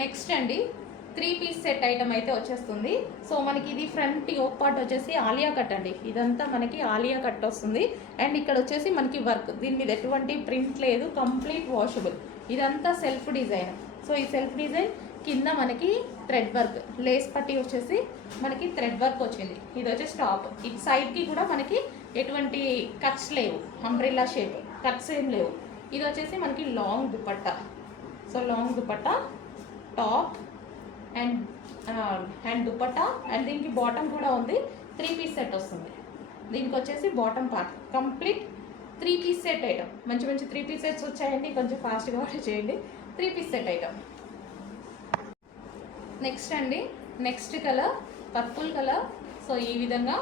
Next అండి 3 piece set item అయితే వచ్చేస్తుంది. సో మనకి ఇది ఫ్రంట్ యోక్ పార్ట్ వచ్చేసి ఆలియా కట్ అండి. ఇదంతా మనకి ఆలియా కట్ వస్తుంది. అండ్ ఇక్కడ వచ్చేసి మనకి వర్క్, దీని మీద ఎటువంటి ప్రింట్ లేదు, కంప్లీట్ వాషబుల్. ఇదంతా సెల్ఫ్ డిజైన్. సో ఈ సెల్ఫ్ డిజైన్ కింద మనకి థ్రెడ్ వర్క్, లేస్ పట్టి వచ్చేసి మనకి థ్రెడ్ వర్క్ వచ్చింది. ఇది వచ్చేసి టాప్. ఇటు సైడ్కి కూడా మనకి ఎటువంటి కట్స్ లేవు, అంబ్రెల్లా షేప్ కట్స్ ఏం లేవు. ఇది వచ్చేసి మనకి long dupatta. So long dupatta, top and dupatta. And దీనికి బాటమ్ కూడా ఉంది. 3 పీస్ సెట్ వస్తుంది. దీనికి వచ్చేసి bottom part complete 3 piece set item. మంచి మంచి 3 పీస్ సెట్స్ వచ్చాయండి. కొంచెం ఫాస్ట్గా ఆర్డర్ చేయండి. 3 పీస్ సెట్ ఐటమ్. నెక్స్ట్ అండి, next colour purple colour. So ఈ విధంగా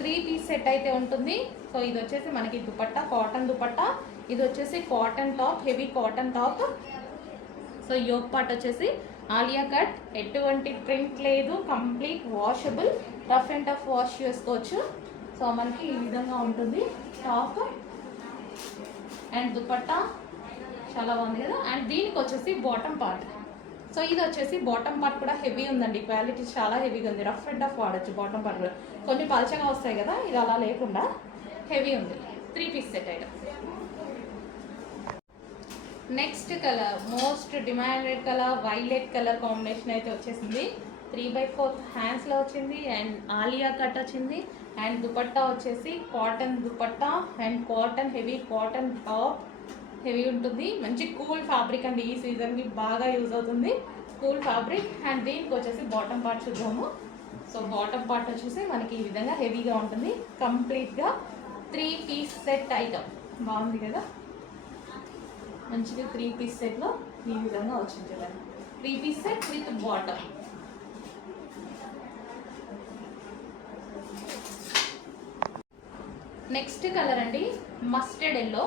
3 పీస్ సెట్ అయితే ఉంటుంది. సో ఇది వచ్చేసి మనకి దుపట్టా, కాటన్ దుపట్టా. ఇది వచ్చేసి cotton top, heavy cotton top. So yoke part వచ్చేసి ఆలియా కట్, ఎటువంటి ప్రింట్ లేదు, complete washable, rough and tough wash చేసుకోవచ్చు. సో మనకి ఈ విధంగా ఉంటుంది టాప్ అండ్ దుపట్టా. చాలా బాగుంది కదా. అండ్ దీనికి వచ్చేసి బాటమ్ పార్ట్. సో ఇది వచ్చేసి బాటమ్ పార్ట్ కూడా హెవీ ఉందండి, క్వాలిటీ చాలా హెవీగా ఉంది. రఫ్ అండ్ టఫ్ వాడచ్చు బాటమ్ పార్ట్ కూడా. కొన్ని పలచగా వస్తాయి కదా, ఇది అలా లేకుండా హెవీ ఉంది. 3 piece set item. Next colour most demanded colour, violet colour combination అయితే వచ్చేసింది. 3/4 హ్యాండ్స్లో వచ్చింది. అండ్ ఆలియా కట్ వచ్చింది. అండ్ దుపట్టా వచ్చేసి cotton dupatta and cotton, heavy cotton top. Heavy ఉంటుంది. మంచి కూల్ ఫ్యాబ్రిక్ అండి, ఈ సీజన్కి బాగా యూజ్ అవుతుంది కూల్ ఫ్యాబ్రిక్. అండ్ దీనికి వచ్చేసి బాటమ్ పార్ట్ చూద్దాము. సో బాటమ్ పార్ట్ వచ్చేసి మనకి ఈ విధంగా హెవీగా ఉంటుంది. కంప్లీట్గా 3 పీస్ సెట్ ఐటమ్. బాగుంది కదా, మంచిగా 3 పీస్ సెట్లో ఈ విధంగా వచ్చింది చూడండి. 3 piece set with bottom. Next colour అండి మస్టర్డ్ ఎల్లో.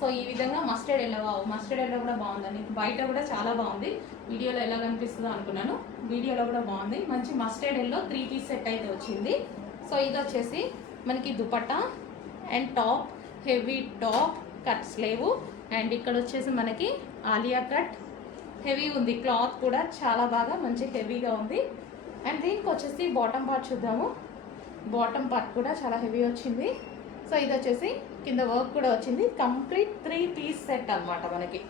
సో ఈ విధంగా మస్టర్డ్ ఎల్లో, మస్టర్డ్ ఎల్లో కూడా బాగుందండి. బయట కూడా చాలా బాగుంది, వీడియోలో ఎలా కనిపిస్తుందో అనుకున్నాను, వీడియోలో కూడా బాగుంది. మంచి మస్టర్డ్ ఎల్లో 3 పీస్ సెట్ అయితే వచ్చింది. సో ఇది వచ్చేసి మనకి dupatta and top, heavy top, cuts లేవు. అండ్ ఇక్కడ వచ్చేసి మనకి ఆలియా కట్, హెవీ ఉంది. క్లాత్ కూడా చాలా బాగా మంచి హెవీగా ఉంది. అండ్ దీనికి వచ్చేసి బాటమ్ పార్ట్ చూద్దాము. బాటమ్ పార్ట్ కూడా చాలా హెవీ వచ్చింది. సో ఇది వచ్చేసి కింద వర్క్ కూడా వచ్చింది. కంప్లీట్ 3 పీస్ సెట్ అనమాట మనకి.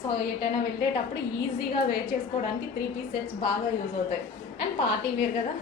సో ఎటైనా వెళ్ళేటప్పుడు ఈజీగా వేర్ చేసుకోవడానికి 3 పీస్ సెట్స్ బాగా యూజ్ అవుతాయి. అండ్ పార్టీ వేర్ కదా,